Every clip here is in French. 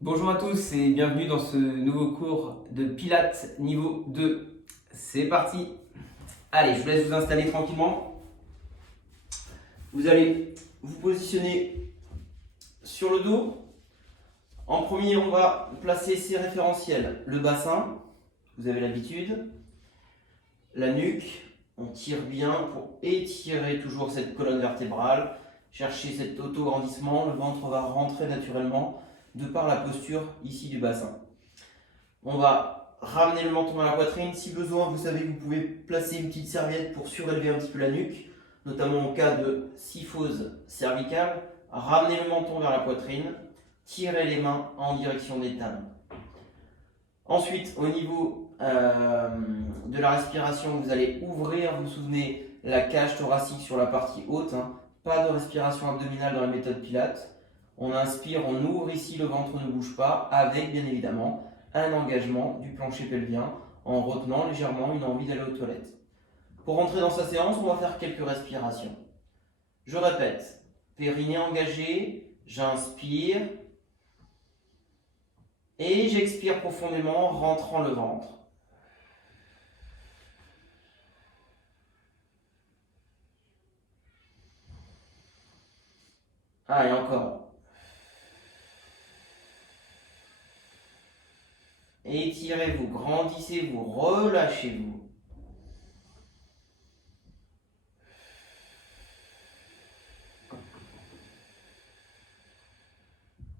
Bonjour à tous et bienvenue dans ce nouveau cours de Pilates niveau 2. C'est parti. Allez, je vous laisse vous installer tranquillement. Vous allez vous positionner sur le dos. En premier, on va placer ces référentiels. Le bassin, vous avez l'habitude. La nuque, on tire bien pour étirer toujours cette colonne vertébrale. Chercher cet auto-grandissement, le ventre va rentrer naturellement de par la posture ici du bassin. On va ramener le menton à la poitrine. Si besoin, vous savez que vous pouvez placer une petite serviette pour surélever un petit peu la nuque, notamment en cas de syphose cervicale. Ramenez le menton vers la poitrine, tirez les mains en direction des talons. Ensuite, au niveau de la respiration, vous allez ouvrir, vous vous souvenez, la cage thoracique sur la partie haute. Pas de respiration abdominale dans la méthode Pilates. On inspire, on ouvre ici, le ventre ne bouge pas, avec bien évidemment un engagement du plancher pelvien en retenant légèrement une envie d'aller aux toilettes. Pour rentrer dans sa séance, on va faire quelques respirations. Je répète, périnée engagé, j'inspire et j'expire profondément en rentrant le ventre. Allez, encore. Étirez-vous, grandissez-vous, relâchez-vous.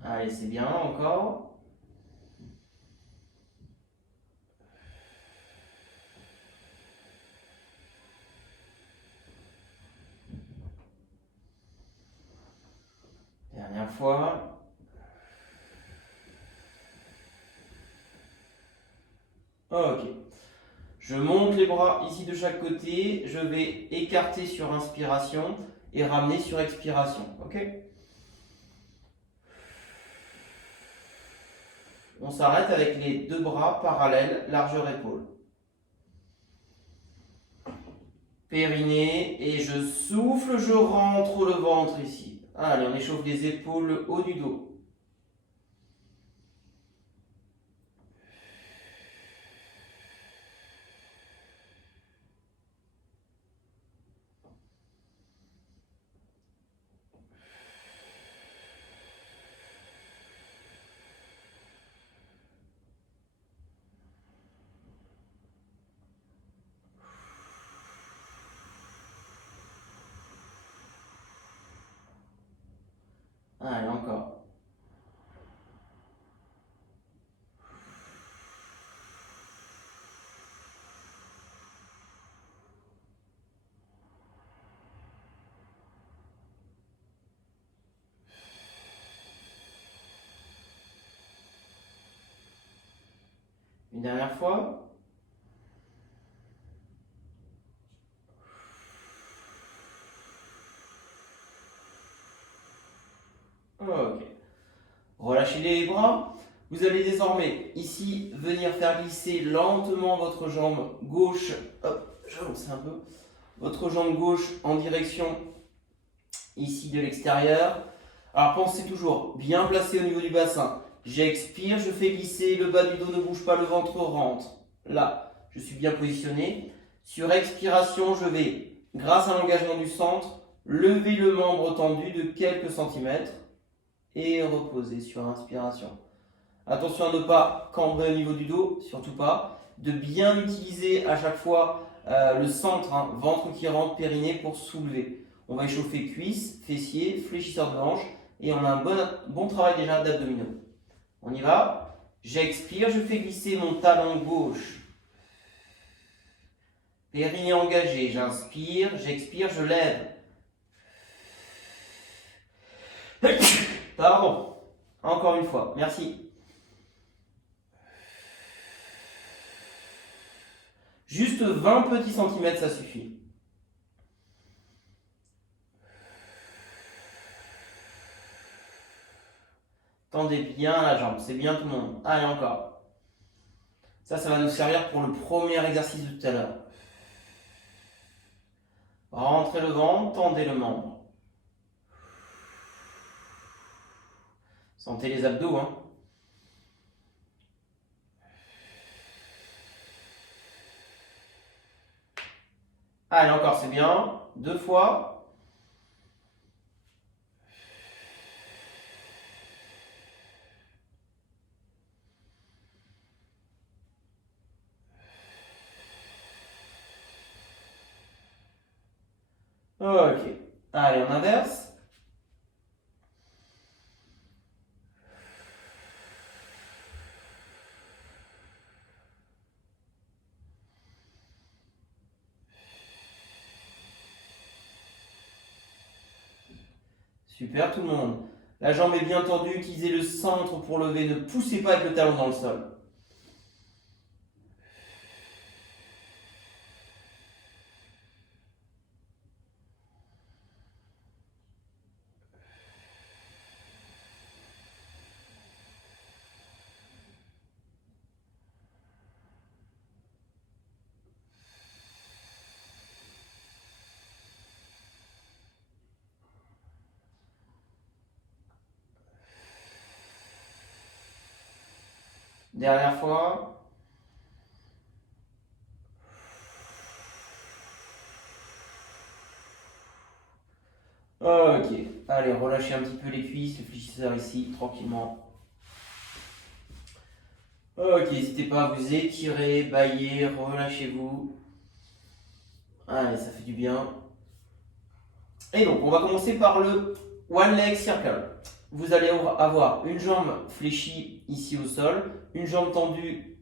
Allez, c'est bien, encore. Dernière fois. Ok. Je monte les bras ici de chaque côté. Je vais écarter sur inspiration et ramener sur expiration. Ok. On s'arrête avec les deux bras parallèles, largeur épaule. Périnée et je souffle, je rentre le ventre ici. Allez, on échauffe les épaules, le haut du dos. Allez, encore. Une dernière fois. Ok. Relâchez les bras. Vous allez désormais ici venir faire glisser lentement votre jambe gauche. Hop, j'avance un peu. Votre jambe gauche en direction ici de l'extérieur. Alors pensez toujours bien placé au niveau du bassin. J'expire, je fais glisser, le bas du dos ne bouge pas, le ventre rentre. Là, je suis bien positionné. Sur expiration, je vais, grâce à l'engagement du centre, lever le membre tendu de quelques centimètres et reposer sur inspiration. Attention à ne pas cambrer au niveau du dos, surtout pas. De bien utiliser à chaque fois le centre, ventre qui rentre, périnée pour soulever. On va échauffer cuisses, fessiers, fléchisseurs de hanches et on a un bon travail déjà d'abdominaux. On y va. J'expire, je fais glisser mon talon gauche. Périnée engagée, j'inspire, j'expire, je lève. Pardon. Encore une fois, merci. Juste 20 petits centimètres, ça suffit. Tendez bien la jambe, c'est bien tout le monde. Allez, encore. Ça va nous servir pour le premier exercice de tout à l'heure. Rentrez le ventre, tendez le membre. Sentez les abdos, hein. Allez, encore, c'est bien. 2 fois. Ok. Allez, on inverse. Super tout le monde. La jambe est bien tendue, utilisez le centre pour lever, ne poussez pas avec le talon dans le sol. Dernière fois. Ok. Allez, relâchez un petit peu les cuisses, le fléchisseur ici, tranquillement. Ok, n'hésitez pas à vous étirer, bailler, relâchez-vous. Allez, ça fait du bien. Et donc, on va commencer par le One Leg Circle. Vous allez avoir une jambe fléchie ici au sol, une jambe tendue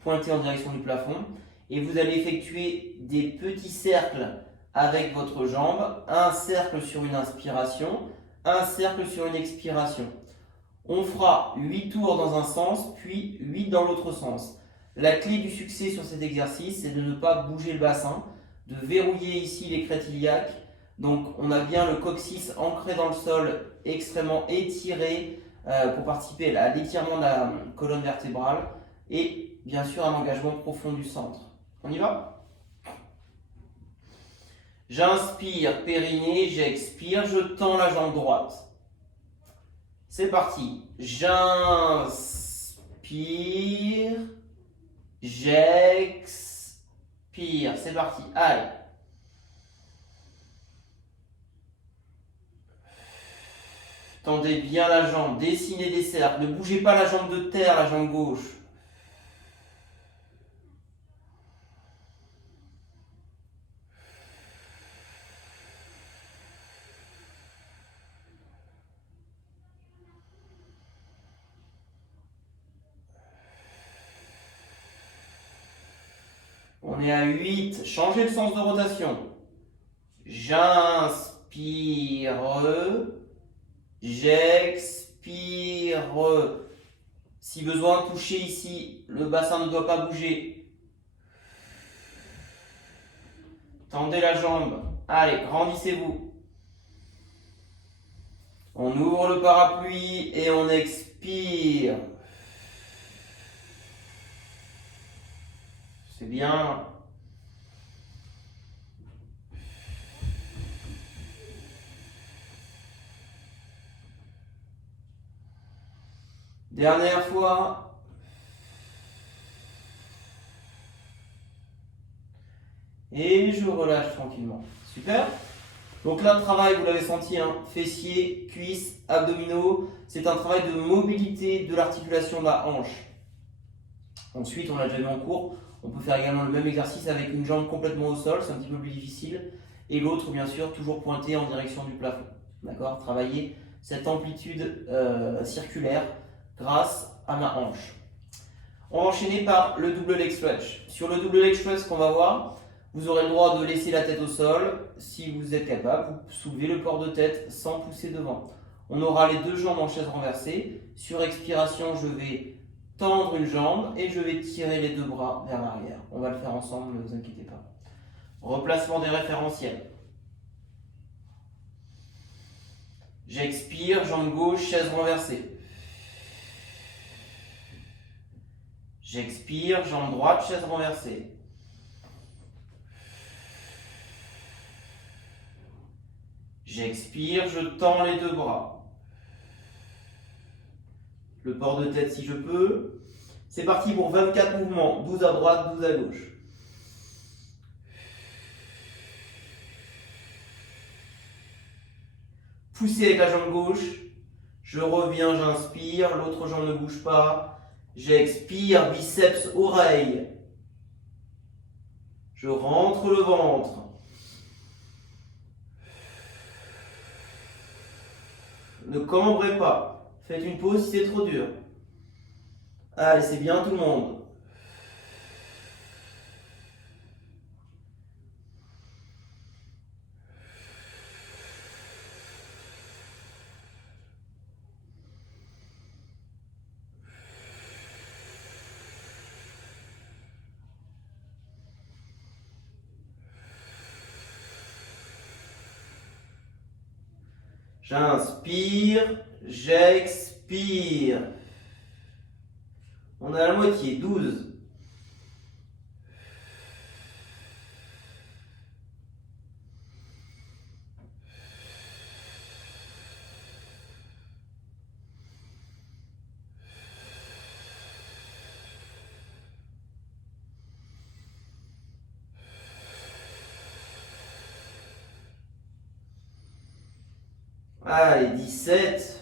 pointée en direction du plafond, et vous allez effectuer des petits cercles avec votre jambe, un cercle sur une inspiration, un cercle sur une expiration. On fera 8 tours dans un sens, puis 8 dans l'autre sens. La clé du succès sur cet exercice, c'est de ne pas bouger le bassin, de verrouiller ici les crêtes iliaques. Donc on a bien le coccyx ancré dans le sol, extrêmement étiré pour participer à l'étirement de la colonne vertébrale et bien sûr un engagement profond du centre. On y va? J'inspire, périnée, j'expire, je tends la jambe droite. C'est parti. J'inspire, j'expire. C'est parti. Allez. Tendez bien la jambe, dessinez des cercles. Ne bougez pas la jambe de terre, la jambe gauche. On est à 8. Changez le sens de rotation. J'inspire, j'expire. Si besoin, touchez ici. Le bassin ne doit pas bouger. Tendez la jambe. Allez, grandissez-vous. On ouvre le parapluie et on expire. C'est bien. Dernière fois. Et je relâche tranquillement. Super. Donc là, le travail, vous l'avez senti, hein, fessiers, cuisses, abdominaux. C'est un travail de mobilité de l'articulation de la hanche. Ensuite, on l'a déjà vu en cours, on peut faire également le même exercice avec une jambe complètement au sol, c'est un petit peu plus difficile. Et l'autre, bien sûr, toujours pointé en direction du plafond. D'accord? Travailler cette amplitude circulaire grâce à ma hanche. On va enchaîner par le double leg stretch. Sur le double leg stretch qu'on va voir, vous aurez le droit de laisser la tête au sol. Si vous êtes capable, vous soulevez le port de tête sans pousser devant. On aura les deux jambes en chaise renversée. Sur expiration, je vais tendre une jambe et je vais tirer les deux bras vers l'arrière. On va le faire ensemble, ne vous inquiétez pas. Replacement des référentiels. J'expire, jambe gauche, chaise renversée. J'expire, jambe droite, chaise renversée. J'expire, je tends les deux bras. Le port de tête si je peux. C'est parti pour 24 mouvements, 12 à droite, 12 à gauche. Poussez avec la jambe gauche. Je reviens, j'inspire, l'autre jambe ne bouge pas. J'expire, biceps, oreille. Je rentre le ventre. Ne cambrez pas. Faites une pause si c'est trop dur. Allez, c'est bien tout le monde. J'inspire, j'expire. On est à la moitié, 12. Allez, 17.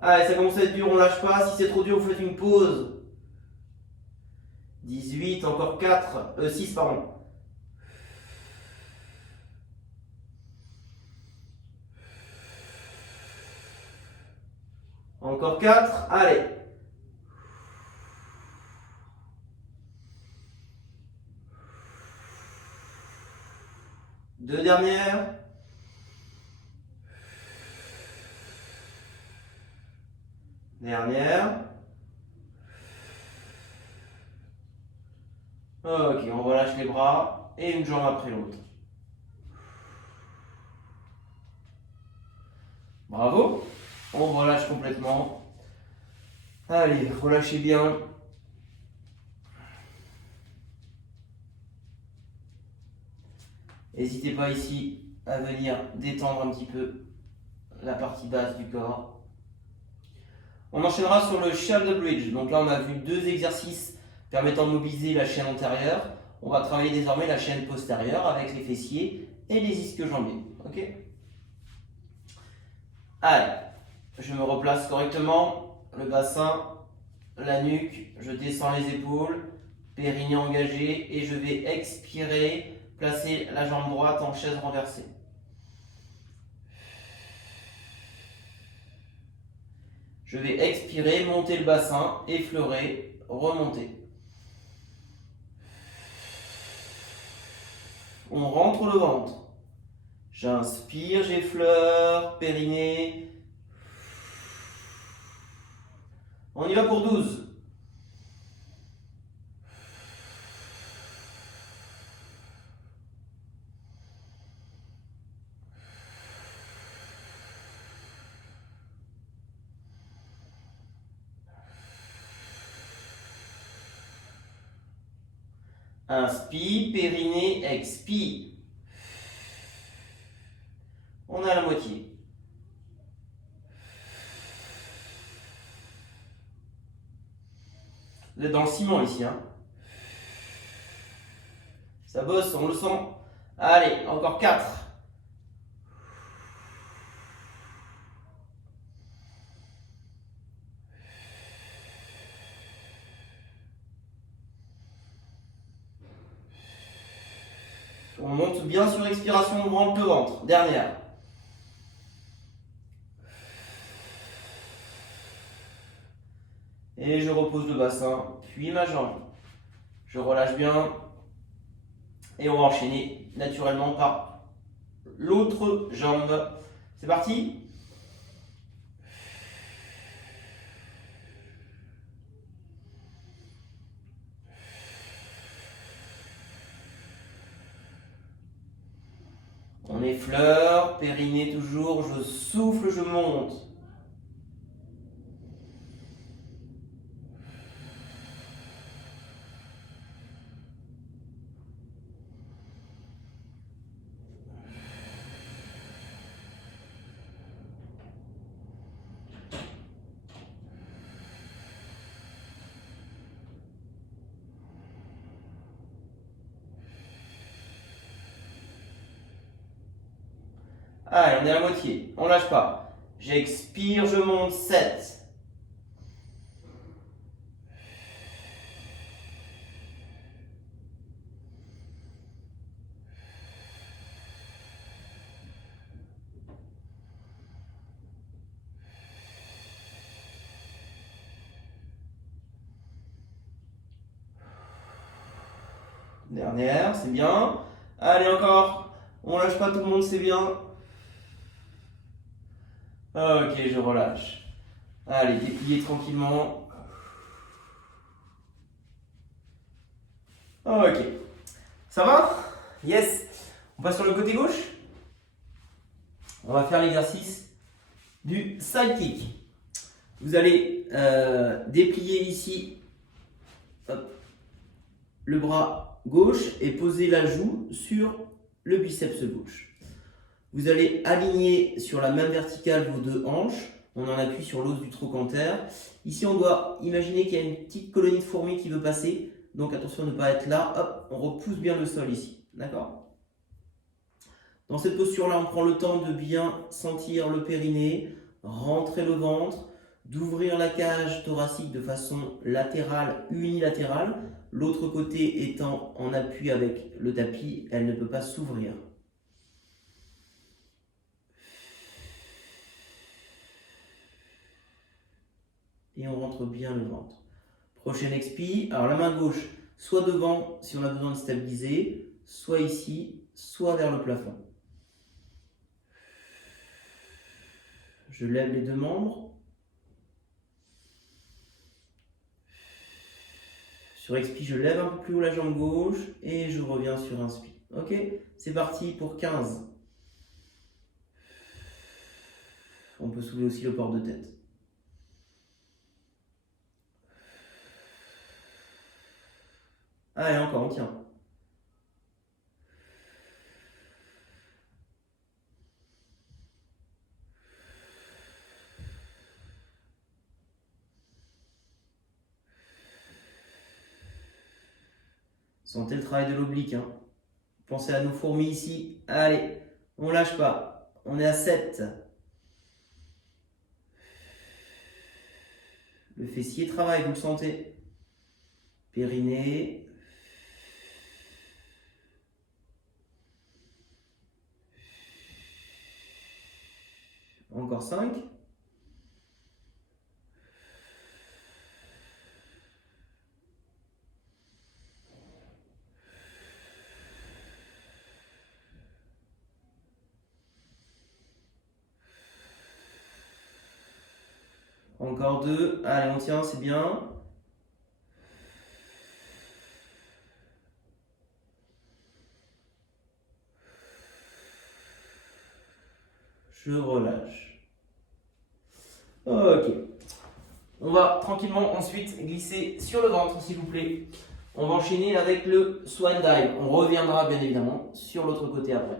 Allez, ça commence à être dur, on lâche pas. Si c'est trop dur, vous faites une pause. 18, encore 4. 6, pardon. Encore 4. Allez. Deux dernières. Dernière. Ok, on relâche les bras et une jambe après l'autre. Bravo. On relâche complètement. Allez, relâchez bien. N'hésitez pas ici à venir détendre un petit peu la partie basse du corps. On enchaînera sur le shoulder bridge. Donc là, on a vu deux exercices permettant de mobiliser la chaîne antérieure. On va travailler désormais la chaîne postérieure avec les fessiers et les ischio-jambiers. Ok ? Allez, je me replace correctement. Le bassin, la nuque, je descends les épaules, périnée engagé et je vais expirer, placer la jambe droite en chaise renversée. Je vais expirer, monter le bassin, effleurer, remonter. On rentre le ventre. J'inspire, j'effleure, périnée. On y va pour 12. Inspire, périnée, expire. On est à la moitié. Vous êtes dans le ciment ici. Hein. Ça bosse, on le sent. Allez, encore 4. On monte bien sur l'expiration, on rentre le ventre. Dernière. Et je repose le bassin, puis ma jambe. Je relâche bien. Et on va enchaîner naturellement par l'autre jambe. C'est parti. On effleure, périnée toujours, je souffle, je monte. Allez, on est à la moitié. On lâche pas. J'expire, je monte. 7. Dernière, c'est bien. Allez, encore. On lâche pas tout le monde, c'est bien. Ok, je relâche. Allez, dépliez tranquillement. Ok. Ça va? Yes. On passe sur le côté gauche. On va faire l'exercice du side kick. Vous allez déplier ici hop, le bras gauche et poser la joue sur le biceps gauche. Vous allez aligner sur la même verticale vos deux hanches. On en appuie sur l'os du trochanter. Ici, on doit imaginer qu'il y a une petite colonie de fourmis qui veut passer. Donc attention à ne pas être là. Hop, on repousse bien le sol ici. D'accord? Dans cette posture-là, on prend le temps de bien sentir le périnée, rentrer le ventre, d'ouvrir la cage thoracique de façon latérale, unilatérale. L'autre côté étant en appui avec le tapis, elle ne peut pas s'ouvrir. Et on rentre bien le ventre. Prochaine expire. Alors la main gauche, soit devant si on a besoin de stabiliser, soit ici, soit vers le plafond. Je lève les deux membres. Sur expire, je lève un peu plus haut la jambe gauche et je reviens sur inspire. Ok? C'est parti pour 15. On peut soulever aussi le port de tête. Allez, encore, on tient. Sentez le travail de l'oblique. Hein. Pensez à nos fourmis ici. Allez, on lâche pas. On est à 7. Le fessier travaille, vous le sentez. Périnée. Encore 5. Encore 2. Allez, on tient, c'est bien. Je relâche. Ok. On va tranquillement ensuite glisser sur le ventre, s'il vous plaît. On va enchaîner avec le swan dive. On reviendra bien évidemment sur l'autre côté après.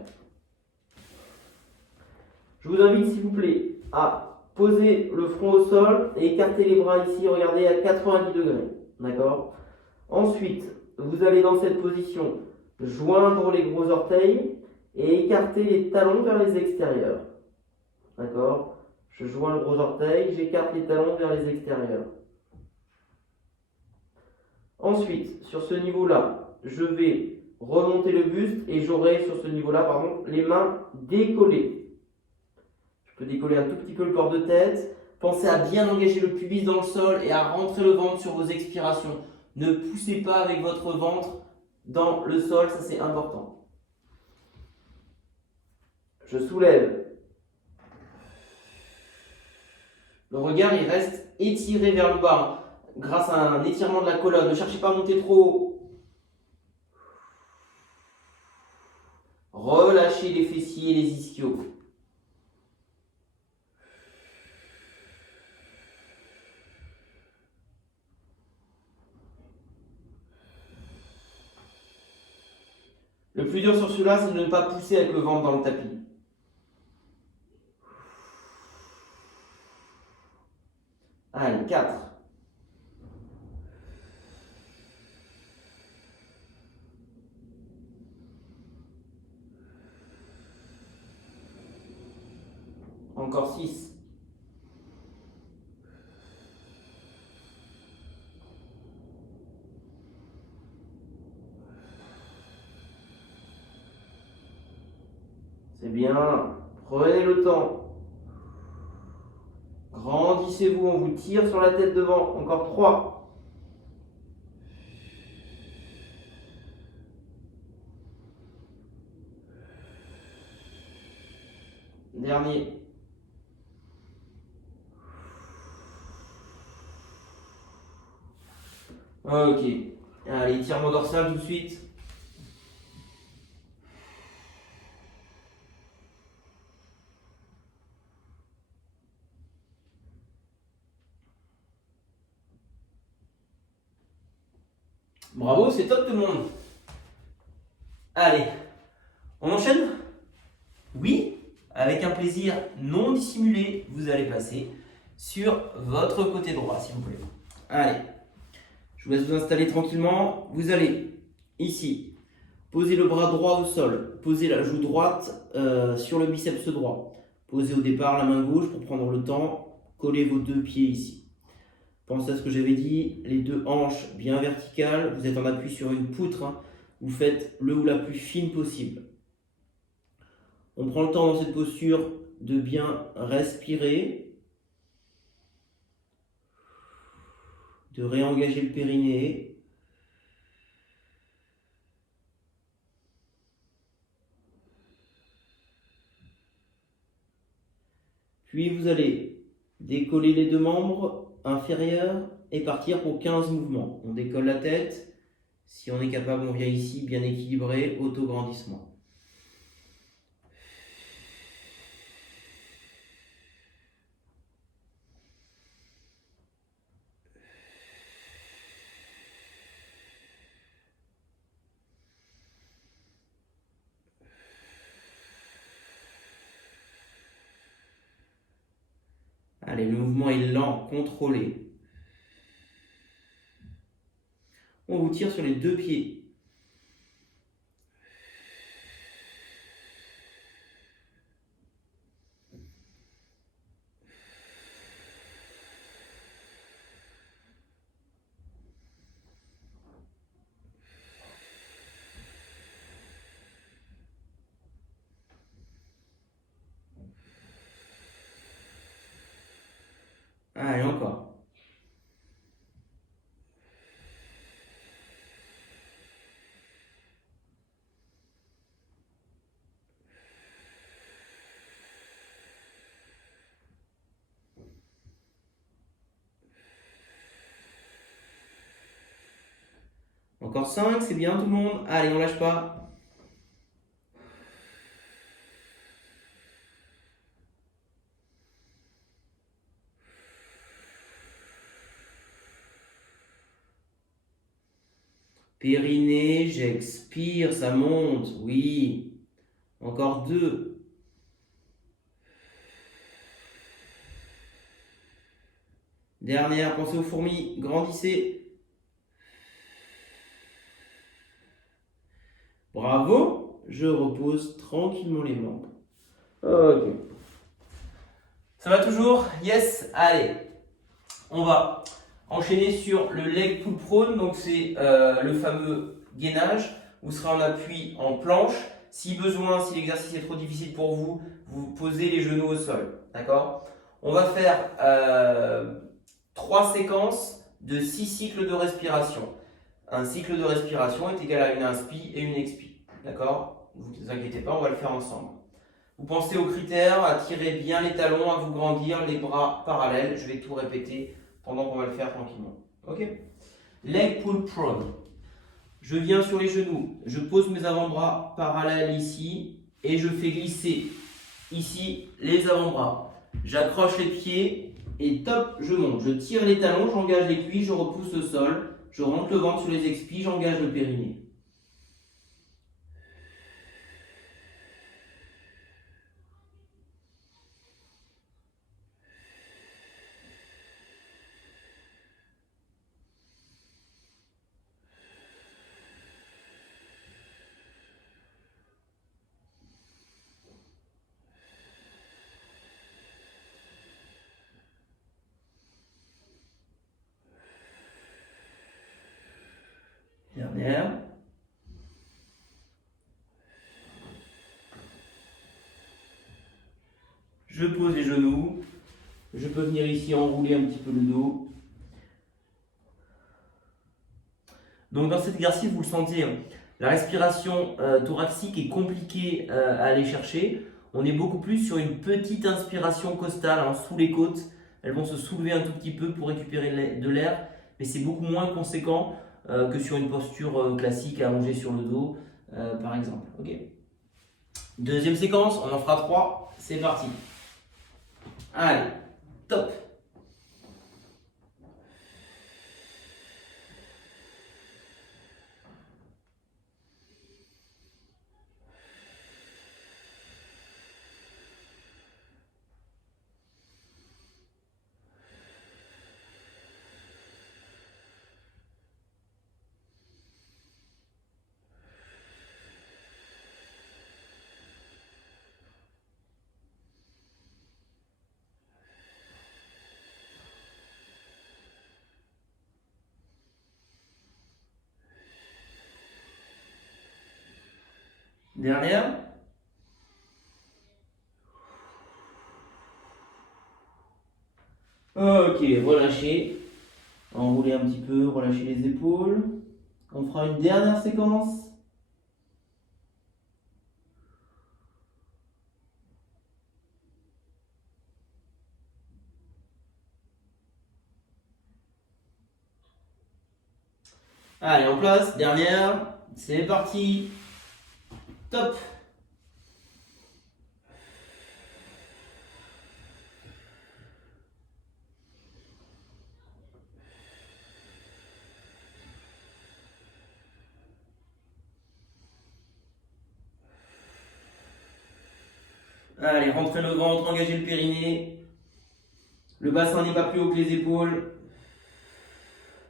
Je vous invite, s'il vous plaît, à poser le front au sol et écarter les bras ici, regardez, à 90 degrés. D'accord? Ensuite, vous allez dans cette position joindre les gros orteils et écarter les talons vers les extérieurs. D'accord? Je joins le gros orteil, j'écarte les talons vers les extérieurs. Ensuite, sur ce niveau-là, je vais remonter le buste et j'aurai sur ce niveau-là, pardon, les mains décollées. Je peux décoller un tout petit peu le port de tête. Pensez à bien engager le pubis dans le sol et à rentrer le ventre sur vos expirations. Ne poussez pas avec votre ventre dans le sol, ça c'est important. Je soulève. Le regard, il reste étiré vers le bas grâce à un étirement de la colonne. Ne cherchez pas à monter trop haut. Relâchez les fessiers et les ischios. Le plus dur sur celui-là, c'est de ne pas pousser avec le ventre dans le tapis. Allez, 4. Encore 6. C'est bien. Prenez le temps. Grandissez-vous, on vous tire sur la tête devant. Encore 3. Dernier. Ok. Allez, étirement dorsal tout de suite. Bravo, c'est top tout le monde. Allez, on enchaîne? Oui, avec un plaisir non dissimulé, vous allez passer sur votre côté droit, s'il vous plaît. Allez, je vous laisse vous installer tranquillement. Vous allez ici, poser le bras droit au sol, poser la joue droite sur le biceps droit. Posez au départ la main gauche pour prendre le temps, collez vos 2 pieds ici. Pensez à ce que j'avais dit, les 2 hanches bien verticales, vous êtes en appui sur une poutre, hein. Vous faites le ou la plus fine possible. On prend le temps dans cette posture de bien respirer, de réengager le périnée. Puis vous allez décoller les 2 membres inférieurs et partir pour 15 mouvements. On décolle la tête. Si on est capable, on vient ici, bien équilibré, auto-grandissement. Allez, le mouvement est lent, contrôlé. On vous tire sur les 2 pieds. Allez, encore. Encore 5, c'est bien tout le monde. Allez, on lâche pas. Périnée, j'expire, ça monte. Oui. Encore 2. Dernière, pensez aux fourmis. Grandissez. Bravo. Je repose tranquillement les membres. Ok. Ça va toujours? Yes. Allez. On va enchaîner sur le leg pull prone. Donc c'est le fameux gainage. Vous serez en appui en planche. Si besoin, si l'exercice est trop difficile pour vous, vous posez les genoux au sol. D'accord? On va faire 3 séquences de 6 cycles de respiration. Un cycle de respiration est égal à une inspi et une expi. D'accord? Ne vous inquiétez pas, on va le faire ensemble. Vous pensez aux critères, à tirer bien les talons, à vous grandir, les bras parallèles. Je vais tout répéter pendant qu'on va le faire tranquillement. Ok? Leg pull prone. Je viens sur les genoux, je pose mes avant-bras parallèles ici et je fais glisser ici les avant-bras. J'accroche les pieds et top, je monte. Je tire les talons, j'engage les cuisses, je repousse le sol, je rentre le ventre sur les expis, j'engage le périnée. dernière. Je pose les genoux. Je peux venir ici enrouler un petit peu le dos. Donc dans cet exercice, vous le sentez, la respiration thoracique est compliquée à aller chercher. On est beaucoup plus sur une petite inspiration costale sous les côtes. Elles vont se soulever un tout petit peu pour récupérer de l'air, mais c'est beaucoup moins conséquent que sur une posture classique allongée sur le dos, par exemple. Okay. Deuxième séquence, on en fera 3. C'est parti. Allez, top. Dernière. Ok, relâchez. Enroulez un petit peu, relâchez les épaules. On fera une dernière séquence. Allez, en place, dernière. C'est parti. Top. Allez, rentrez le ventre, engagez le périnée. Le bassin n'est pas plus haut que les épaules.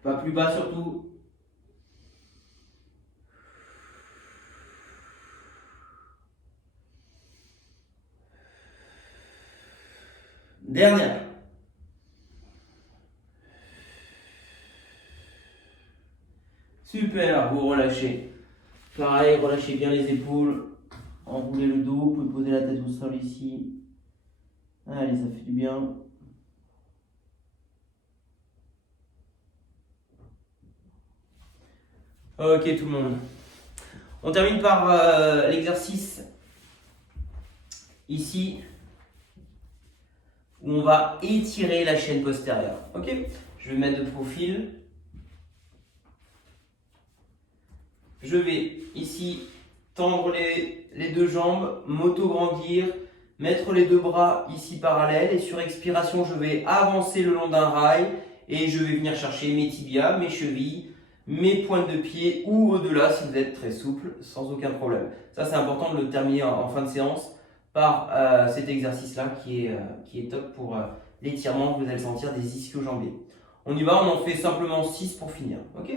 Pas plus bas surtout. Dernière. Super, vous relâchez. Pareil, relâchez bien les épaules. Enroulez le dos, vous pouvez poser la tête au sol ici. Allez, ça fait du bien. Ok tout le monde. On termine par l'exercice ici où on va étirer la chaîne postérieure. Ok, je vais mettre de profil. Je vais ici tendre les deux jambes, m'auto-grandir, mettre les deux bras ici parallèles et sur expiration, je vais avancer le long d'un rail et je vais venir chercher mes tibias, mes chevilles, mes pointes de pied ou au-delà si vous êtes très souple, sans aucun problème. Ça, c'est important de le terminer en fin de séance par cet exercice-là qui est top pour l'étirement. Vous allez sentir des ischio-jambiers. On y va, on en fait simplement 6 pour finir. Ok ?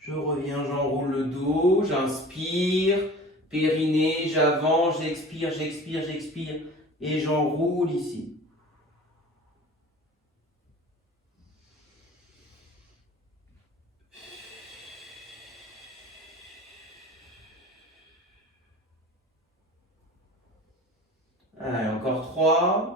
Je reviens, j'enroule le dos, j'inspire, périnée, j'avance, j'expire, j'expire, j'expire et j'enroule ici. Allez, encore 3.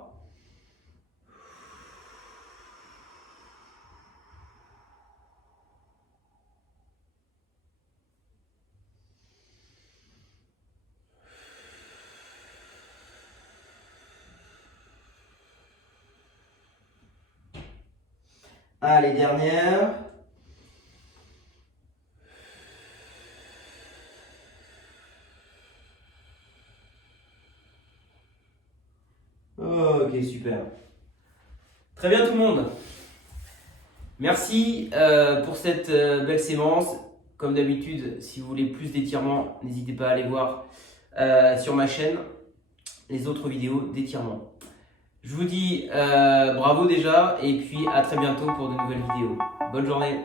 Allez, dernière. Ok, super. Très bien tout le monde. Merci pour cette belle séance. Comme d'habitude, si vous voulez plus d'étirements, n'hésitez pas à aller voir sur ma chaîne les autres vidéos d'étirements. Je vous dis bravo déjà et puis à très bientôt pour de nouvelles vidéos. Bonne journée.